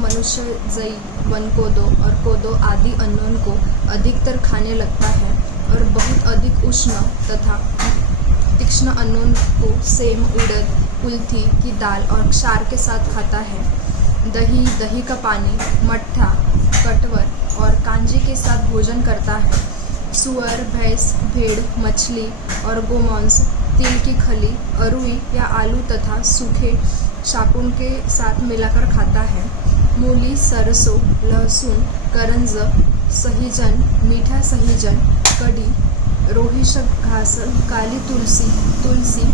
मनुष्य जई वनकोदो और कोदो आदि अन्नों को अधिकतर खाने लगता है और बहुत अधिक उष्ण तथा तीक्ष्ण अन्नों को सेम, उड़द, कुल्थी की दाल और क्षार के साथ खाता है। दही दही का पानी मट्ठा कटवर और कांजी के साथ भोजन करता है। सुअर, भैंस, भेड़, मछली और गोमांस, तिल की खली, अरुई या आलू तथा सूखे शाकुन के साथ मिलाकर खाता है। मूली सरसों लहसुन करंज सहीजन मीठा सहिजन कड़ी रोहिश घास काली तुलसी तुलसी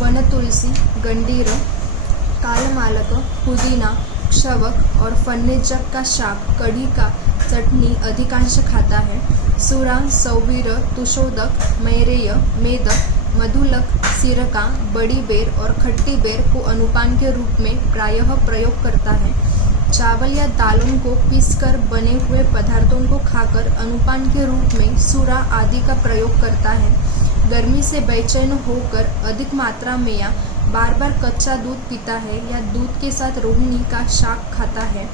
वन तुलसी गंडीर कालमालक पुदीना शवक और फन्नेजक का शाक कढ़ी का चटनी अधिकांश खाता है। सुरा सौवीर तुषोदक मैरेय मेदक मधुलक सिरका बड़ी बेर और खट्टी बेर को अनुपान के रूप में प्रायः प्रयोग करता है। चावल या दालों को पीसकर बने हुए पदार्थों को खाकर अनुपान के रूप में सूरा आदि का प्रयोग करता है। गर्मी से बेचैन होकर अधिक मात्रा में या बार बार कच्चा दूध पीता है या दूध के साथ रोहिणी का शाक खाता है।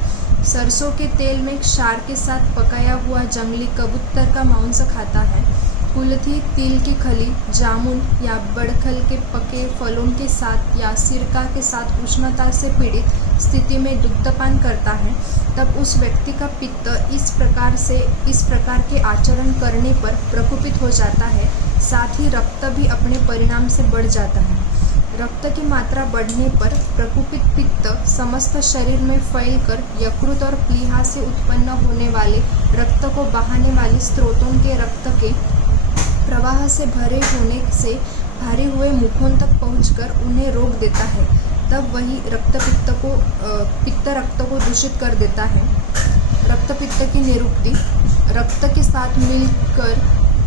सरसों के तेल में क्षार के साथ पकाया हुआ जंगली कबूतर का मांस खाता है। कुल्थी तिल की खली, जामुन या बड़खल के पके फलों के साथ या सिरका के साथ उष्णता से पीड़ित स्थिति में दुग्धपान करता है, तब उस व्यक्ति का पित्त इस प्रकार से, इस प्रकार के आचरण करने पर प्रकोपित हो जाता है, साथ ही रक्त भी अपने परिणाम से बढ़ जाता है। रक्त की मात्रा बढ़ने पर प्रकुपित पित्त समस्त शरीर में फैल कर यकृत और प्लीहा से उत्पन्न होने वाले रक्त को बहाने वाले स्रोतों के रक्त के प्रवाह से भरे होने से भरे हुए मुखों तक पहुंचकर उन्हें रोक देता है। तब वही रक्त पित्त को पित्त रक्त को दूषित कर देता है। रक्त पित्त की निरुक्ति, रक्त के साथ मिलकर,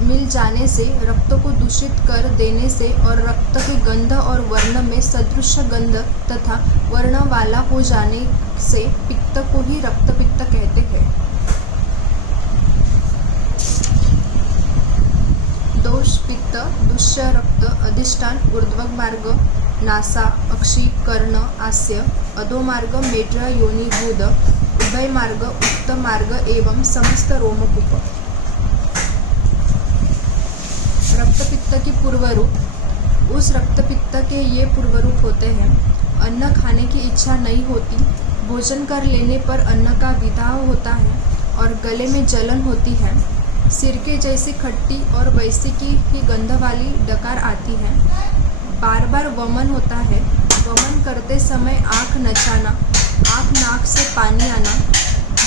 मिल जाने से, रक्त को दूषित कर देने से और रक्त के गंध और वर्ण में सदृश गंध तथा वर्ण वाला हो जाने से पित्त को ही रक्त पित्त कहते हैं। दोष पित्त दुष्य रक्त अधिष्ठान, ऊर्ध्वक मार्ग, नासा अक्षी कर्ण, आस्य, अधोमार्ग, मेढ्र, योनी गुद उभय मार्ग, उक्त मार्ग एवं समस्त रोमकूप. रक्तपित्त की पूर्वरूप, उस रक्तपित्त के ये पूर्वरूप होते हैं, अन्न खाने की इच्छा नहीं होती, भोजन कर लेने पर अन्न का विदाह होता है, और गले में जलन होती है सिरके जैसी खट्टी और वैसी की ही गंध वाली डकार आती है। बार बार वमन होता है। वमन करते समय आँख नचाना, आँख नाक से पानी आना,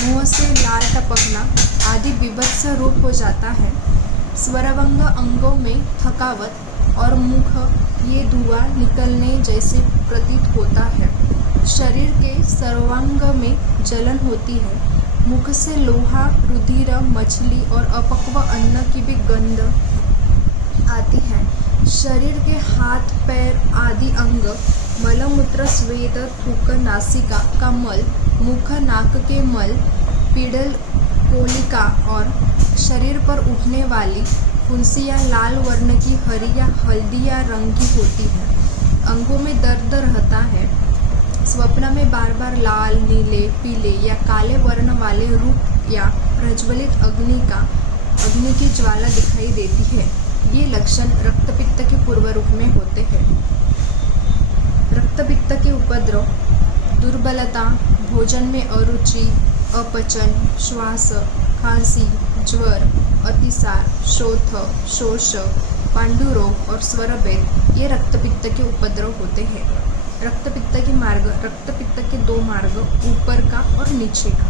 मुँह से लाल टपकना आदि विभत्स रूप हो जाता है। स्वरभंग अंगों में थकावट और मुख, ये धुआँ निकलने जैसे प्रतीत होता है। शरीर के सर्वांग में जलन होती है। मुख से लोहा, रुधिर, मछली और अपक्व अन्न की भी गंध आती है। शरीर के हाथ, पैर आदि अंग, मलमूत्र स्वेद थूक, नासिका का मल, मुख, नाक के मल, पीडल, कोलिका और शरीर पर उठने वाली फुंसियाँ लाल वर्ण की हरी या हल्दी या रंग की होती है। अंगों में दर्द रहता है। स्वप्न में बार बार लाल, नीले, पीले या काले वर्ण वाले रूप या प्रज्वलित अग्नि का, अग्नि की ज्वाला दिखाई देती है। ये लक्षण रक्तपित्त के पूर्व रूप में होते हैं। रक्तपित्त के उपद्रव, दुर्बलता, भोजन में अरुचि, अपचन, श्वास, खांसी, ज्वर, अतिसार, शोथ, शोष, पांडुरोग और स्वरभेद ये रक्तपित्त के उपद्रव होते हैं। रक्तपित्त के मार्ग रक्तपित्त के दो मार्ग, ऊपर का और नीचे का।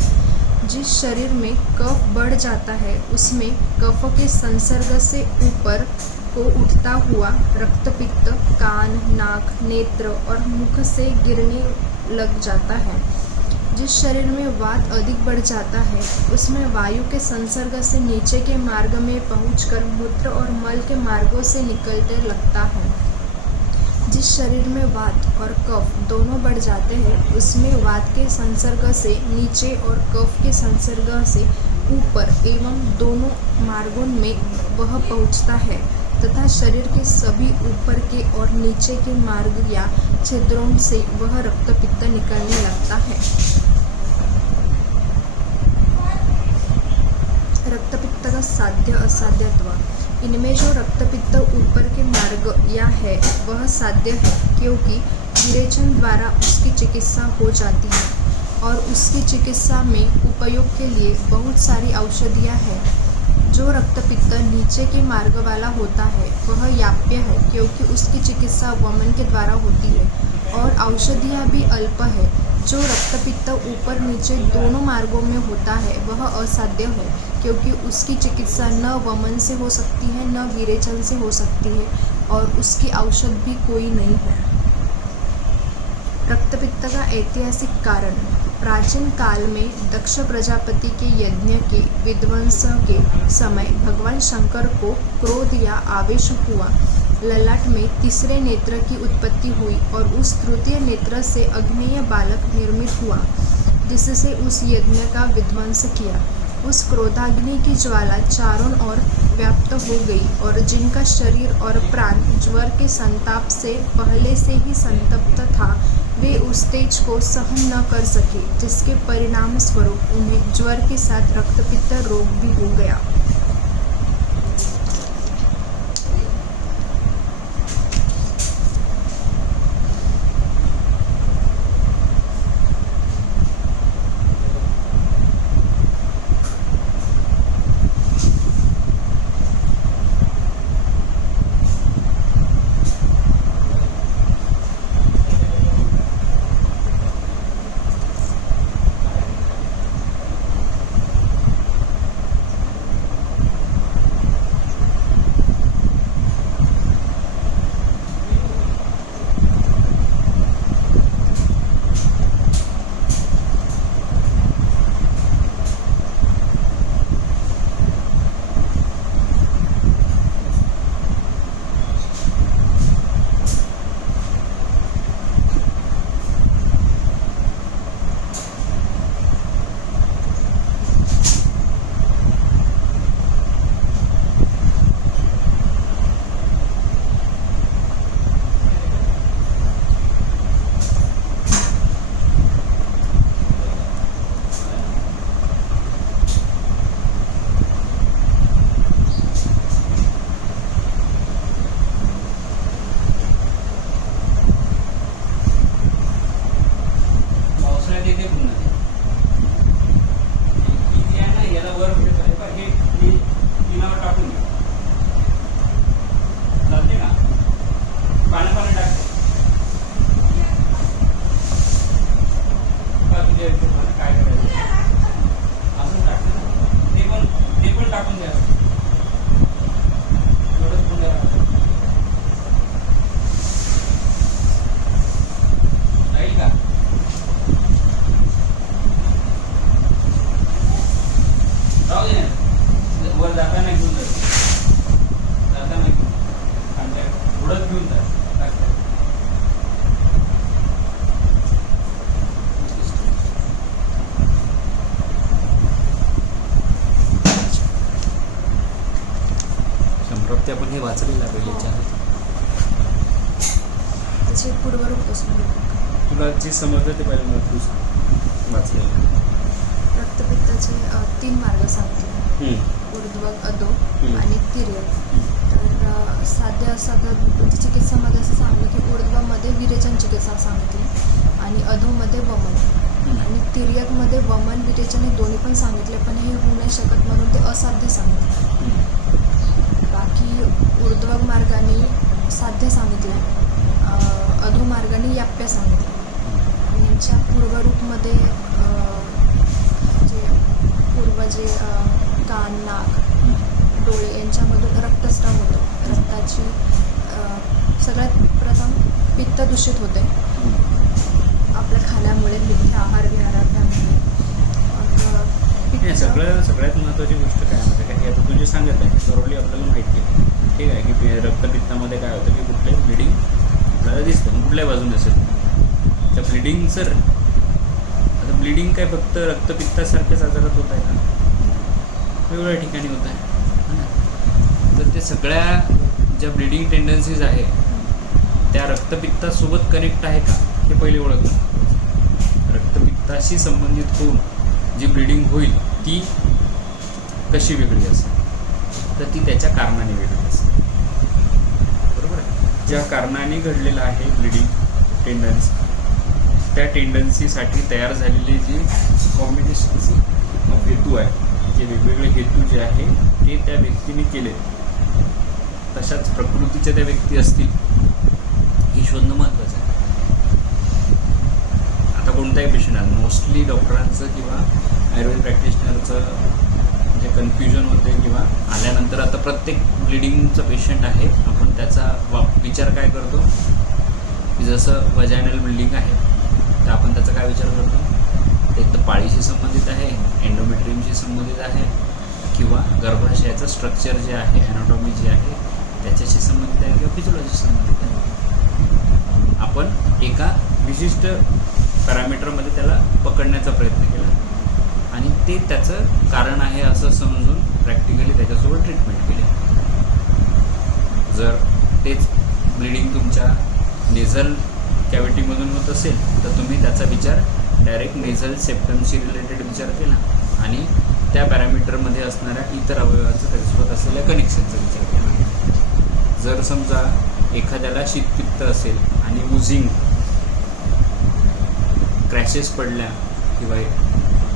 जिस शरीर में कफ बढ़ जाता है, उसमें कफ के संसर्ग से ऊपर को उठता हुआ रक्तपित्त, कान, नाक, नेत्र और मुख से गिरने लग जाता है। जिस शरीर में वात अधिक बढ़ जाता है, उसमें वायु के संसर्ग से नीचे के मार्ग में पहुंचकर मूत्र और मल के मार्गों से निकलते लगता है। जिस शरीर में वात और कफ दोनों बढ़ जाते हैं, उसमें वात के संसर्ग से नीचे और कफ के संसर्ग से ऊपर एवं दोनों मार्गों में वह पहुँचता है तथा शरीर के सभी ऊपर के और नीचे के मार्ग या छिद्रों से वह रक्त पित्त निकलने लगता है। रक्त पित्त का साध्य असाध्यत्व। इनमें जो रक्तपित्त ऊपर के मार्ग या है, वह साध्य है, क्योंकि विरेचन द्वारा उसकी चिकित्सा हो जाती है और उसकी चिकित्सा में उपयोग के लिए बहुत सारी औषधियाँ हैं। जो रक्तपित्त नीचे के मार्ग वाला होता है, वह याप्य है, क्योंकि उसकी चिकित्सा वमन के द्वारा होती है और औषधियाँ भी अल्प है। जो रक्तपित्त ऊपर नीचे दोनों मार्गों में होता है, वह असाध्य है, क्योंकि उसकी चिकित्सा न वमन से हो सकती है, न विरेचन से हो सकती है, और उसकी औषध भी कोई नहीं है। रक्तपित्त का ऐतिहासिक कारण, प्राचीन काल में दक्ष प्रजापति के यज्ञ के विध्वंस के समय भगवान शंकर को क्रोध या आवेश हुआ। ललाट में तीसरे नेत्र की उत्पत्ति हुई और उस तृतीय नेत्र से अग्नेय बालक निर्मित हुआ, जिससे उस यज्ञ का विध्वंस किया। उस क्रोधाग्नि की ज्वाला चारों ओर व्याप्त हो गई और जिनका शरीर और प्राण ज्वर के संताप से पहले से ही संतप्त था, वे उस तेज को सहन न कर सके, जिसके परिणाम स्वरूप उन्हें ज्वर के साथ रक्तपित्त रोग भी हो गया। वाचलेलं रक्तपित्ताचे तीन मार्ग सांगितले ऊर्ध्वक अधो. आणि तिर्यक तर साध्य असं तर चिकित्सामध्ये असं सांगलं की ऊर्ध्वमध्ये विरेचन चिकित्सा सांगितली आणि अधोमध्ये वमन. आणि तिर्यकमध्ये वमन विरेचन हे दोन्ही पण सांगितले पण हे होऊ नाही शकत म्हणून ते असाध्य सांगितले बाकी ऊर्ध्वक मार्गाने साध्य सांगितलं. अधो मार्गाने याप्य सांगितलं. आणि यांच्या पूर्वरूपमध्ये जे पूर्व जे कान नाक डोळे यांच्यामधून रक्तस्राव होतो. रक्ताची सगळ्यात प्रथम पित्त दूषित होते. आपल्या खाण्यामुळे मिथ्या आहार पित्त सगळं सगळ्यात महत्त्वाची गोष्ट काय माहिती आहे का? हे आता तू जे सांगत आहे सर्वली आपल्याला माहिती आहे. ठीक आहे की रक्तपित्तामध्ये काय होतं की कुठल्याही ब्लिडिंग आपल्याला दिसतं मग कुठल्याही बाजूने असेल त्या ब्लिडिंग सर आता ब्लिडिंग काय फक्त रक्तपित्तासारख्याच आजारात होत आहे का वेगवेगळ्या ठिकाणी होत आहे. हो तर ते सगळ्या ज्या ब्लिडिंग टेंडन्सीज आहे त्या रक्तपित्तासोबत कनेक्ट आहे का? हे पहिले ओळखलं. रक्तपित्ताशी संबंधित होऊन जी ब्लिडिंग होईल ती कशी वेगळी असेल? तर ती त्याच्या कारणाने वेगळी असेल. बरोबर ज्या कारणाने घडलेलं आहे ब्लिडिंग टेंडन्सी त्या टेंडन्सीसाठी तयार झालेली जी कॉम्बिनेशनचे हेतू आहे जे वेगवेगळे हेतू जे आहे ते त्या व्यक्तीने केले. तशाच प्रकृतीच्या त्या व्यक्ती असतील. हे शोधणं महत्त्वाचं आहे. आता कोणताही पेशंट आहे मोस्टली डॉक्टरांचं किंवा आयुर्वेद प्रॅक्टिशनरचं म्हणजे कन्फ्युजन होते किंवा आल्यानंतर आता प्रत्येक ब्लिडिंगचं पेशंट आहे आपण त्याचा वा विचार काय करतो? की जसं वजायनल बिल्डिंग आहे तर आपण त्याचा काय विचार करतो? एक तर पाळीशी संबंधित आहे एन्डोमेट्रियमशी संबंधित आहे किंवा गर्भाशयाचं स्ट्रक्चर जे आहे ॲनाटॉमी जे आहे त्याच्याशी संबंधित आहे किंवा फिजिओलॉजीशी संबंधित आहे. आपण एका विशिष्ट पॅरामीटरमध्ये त्याला पकडण्याचा प्रयत्न केला. आणि ते त्याचं कारण आहे असं समजून प्रॅक्टिकली त्याच्यासोबत ट्रीटमेंट केली. जर तेच ब्लिडिंग तुमच्या नेझल कॅव्हिटीमधून होत असेल तर तुम्ही त्याचा विचार डायरेक्ट नेझल सेप्टमशी रिलेटेड विचार केला. आणि त्या पॅरामीटरमध्ये असणाऱ्या इतर अवयवाचं त्याच्यासोबत असलेल्या कनेक्शनचा विचार केला. जर समजा एखाद्याला शीतपित्त असेल आणि उझिंग क्रॅशेस पडल्या किंवा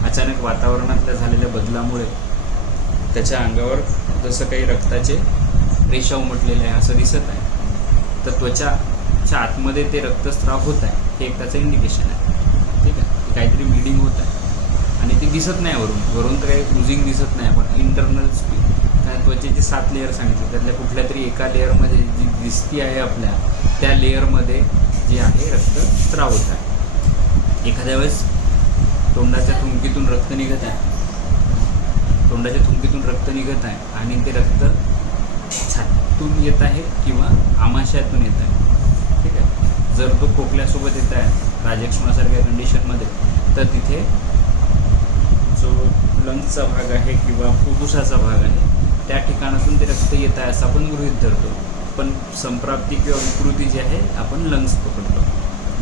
अचानक वातावरणातल्या झालेल्या बदलामुळे त्याच्या अंगावर जसं काही रक्ताचे रेषा उमटलेले आहे असं दिसत आहे तर त्वचाच्या आतमध्ये ते रक्तस्राव होत आहे. हे एक त्याचं इंडिकेशन आहे. ठीक आहे? काहीतरी ब्लिडिंग होत आहे. आणि ते दिसत नाही वरून. वरून तर काही क्रुझिंग दिसत नाही. पण इंटरनल कारण त्वचेचे सात लेअर सांगितले. त्यातल्या कुठल्या तरी एका लेअरमध्ये जी दिसती आहे आपल्या त्या लेअरमध्ये जे आहे रक्तस्राव होत आहे. एखाद्या वेळेस तोंडाच्या थुंकीतून रक्त निघत आहे. तोंडाच्या थुंकीतून रक्त निघत आहे. आणि ते रक्त छातीतून येत आहे किंवा आमाशयातून येत आहे. जर तो खोकल्यासोबत येत आहे राजक्ष्मासारख्या कंडिशनमध्ये तर तिथे जो लंग्सचा भाग आहे किंवा फुफ्फुसाचा भाग आहे त्या ठिकाणातून ते रक्त येत आहे असं आपण गृहित धरतो. पण संप्राप्ती किंवा विकृती जी आहे आपण लंग्स पकडतो.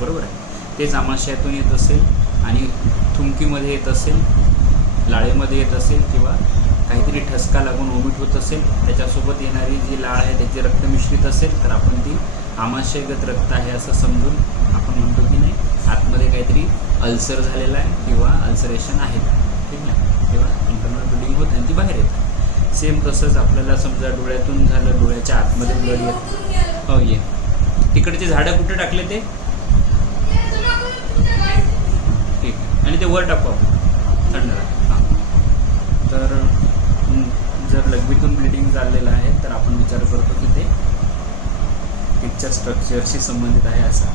बरोबर आहे? तेच आमाशयातून येत असेल आणि थुंकीमध्ये येत असेल लाळेमध्ये येत असेल किंवा काहीतरी ठसका लागून ओमिट होत असेल त्याच्यासोबत येणारी जी लाळ आहे त्याची रक्त मिश्रित असेल तर आपण ती आमाशयगत रक्त आहे असं समजून आपण म्हणतो की नाही आतमध्ये काहीतरी अल्सर झालेला आहे किंवा अल्सरेशन आहे. ठीक आहे किंवा इंटरनल ब्लिडिंग होते आणि ती बाहेर येते सेम तसंच आपल्याला समजा डोळ्यातून झालं डोळ्याच्या आतमध्ये ब्लड येत हो ये. तिकडचे झाडं कुठे टाकले ते? ठीक. आणि ते वर टाकू आपण. थंड हां. तर जर लघवीतून ब्लिडिंग झालेलं आहे तर आपण विचार करतो की ते पिक्चर स्ट्रक्चरशी संबंधित आहे असा.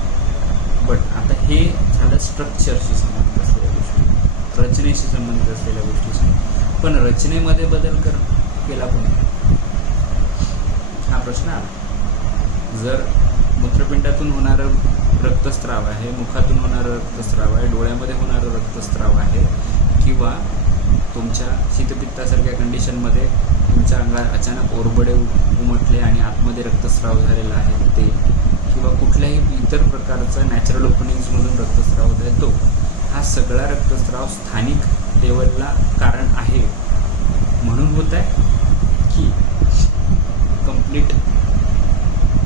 बट आता हे झालं स्ट्रक्चरशी संबंधित असलेल्या गोष्टी. रचनेशी संबंधित असलेल्या गोष्टीशी. पण रचनेमध्ये बदल कर केला पण हा प्रश्न आला. जर मूत्रपिंडातून होणारं रक्तस्राव आहे मुखातून होणारं रक्तस्राव आहे डोळ्यामध्ये होणारं रक्तस्राव आहे किंवा तुमच्या शीतपित्तासारख्या कंडिशनमध्ये तुमच्या अंगात अचानक ओरबडे उमटले आणि आतमध्ये रक्तस्राव झालेला आहे ते किंवा कुठल्याही इतर प्रकारचा नॅचरल ओपनिंग्समधून रक्तस्राव होत आहे तो हा सगळा रक्तस्राव स्थानिक लेवलला कारण आहे. म्हणून होत आहे की कंप्लीट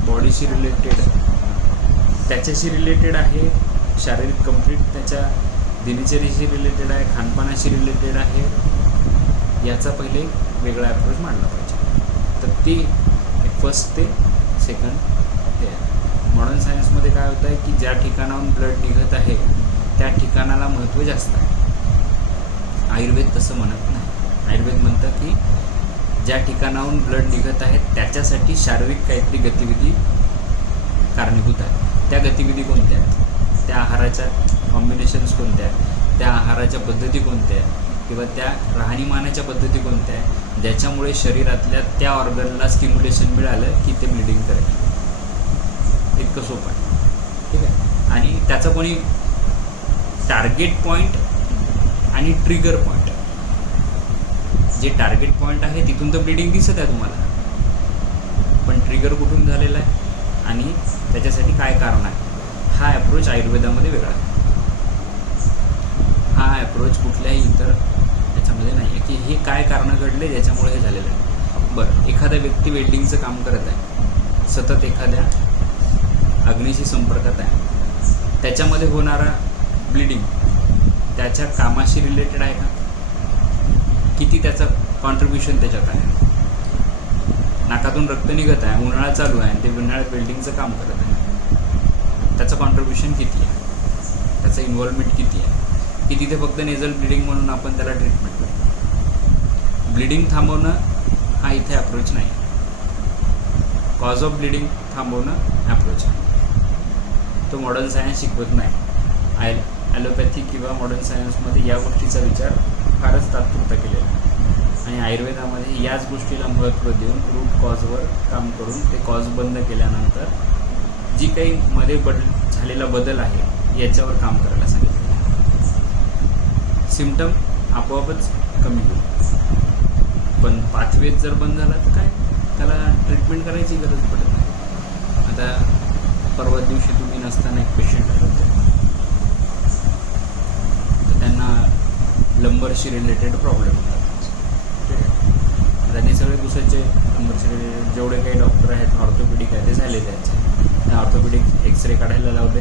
बॉडीशी रिलेटेड त्याच्याशी रिलेटेड आहे शारीरिक कंप्लीट त्याच्या दिनचर्येशी रिलेटेड आहे खानपानाशी रिलेटेड आहे याचा पहिले वेगळा अप्रोच मांडला पाहिजे. तर ते फर्स्ट ते सेकंड ते. आहे मॉडर्न सायन्समध्ये काय होतं आहे की ज्या ठिकाणाहून ब्लड निघत आहे त्या ठिकाणाला महत्त्व जास्त आहे. आयुर्वेद तसं म्हणत नाही. आयुर्वेद म्हणतं की ज्या ठिकाणाहून ब्लड निघत आहे त्याच्यासाठी शारीरिक काहीतरी गतिविधी कारणीभूत आहे त्या गतिविधी कोणत्या आहेत? त्या आहाराच्या कॉम्बिनेशन्स कोणत्या आहेत? त्या आहाराच्या पद्धती कोणत्या आहेत? किंवा त्या राहणीमानाच्या पद्धती कोणत्या आहेत? ज्याच्यामुळे शरीरातल्या त्या ऑर्गनला स्टिम्युलेशन मिळालं की ते ब्लिडिंग करेल. इतकं सोपं आहे. ठीक आहे? आणि त्याचा कोणी टार्गेट पॉईंट आणि ट्रिगर पॉईंट जे टार्गेट पॉईंट आहे तिथून तर ब्लिडिंग दिसत आहे तुम्हाला. पण ट्रिगर कुठून झालेला आहे? आणि त्याच्यासाठी काय कारण आहे? हा ॲप्रोच आयुर्वेदामध्ये वेगळा आहे. ॲप्रोच कुठल्याही इतर त्याच्यामध्ये नाही आहे. की हे काय कारणं घडले ज्याच्यामुळे हे झालेलं आहे. बरं एखादा व्यक्ती वेल्डिंगचं काम करत आहे. सतत एखाद्या अग्नीशी संपर्कात आहे. त्याच्यामध्ये होणारा ब्लिडिंग त्याच्या कामाशी रिलेटेड आहे का? किती त्याचं कॉन्ट्रीब्युशन त्याच्यात आहे? नाकातून रक्त निघत आहे उन्हाळा चालू आहे आणि ते उन्हाळ्यात वेल्डिंगचं काम करत आहे. त्याचं कॉन्ट्रीब्युशन किती आहे? त्याचं इन्व्हॉल्वमेंट किती आहे? की तिथे फक्त नेझल ब्लिडिंग म्हणून आपण त्याला ट्रीटमेंट करतो. ब्लिडिंग थांबवणं हा इथे अप्रोच नाही. कॉज ऑफ ब्लिडिंग थांबवणं अप्रोच आहे तो मॉडर्न सायन्स शिकवत नाही. आय ॲलोपॅथी किंवा मॉडर्न सायन्समध्ये या गोष्टीचा विचार फारच तात्पुरता केलेला आहे. आणि आयुर्वेदामध्ये याच गोष्टीला महत्त्व देऊन रूट कॉजवर काम करून ते कॉज बंद केल्यानंतर जी काही मध्ये बद झालेला बदल आहे याच्यावर काम करायला सांगितलं. सिमटम आपोआपच कमी होईल. पण पाथवेज जर बंद झाला तर काय? त्याला ट्रीटमेंट करायची गरज पडत नाही. आता परवा दिवशी तुम्ही नसताना एक पेशंट आलं तर त्यांना लंबरशी रिलेटेड प्रॉब्लेम होता. ठीक आहे त्यांनी सगळे दुसऱ्याचे लंबरशी रिलेटेड जेवढे काही डॉक्टर आहेत ऑर्थोपेडिक आहे ते झाले त्यांचे. ऑर्थोपेडिक एक्सरे काढायला लावले.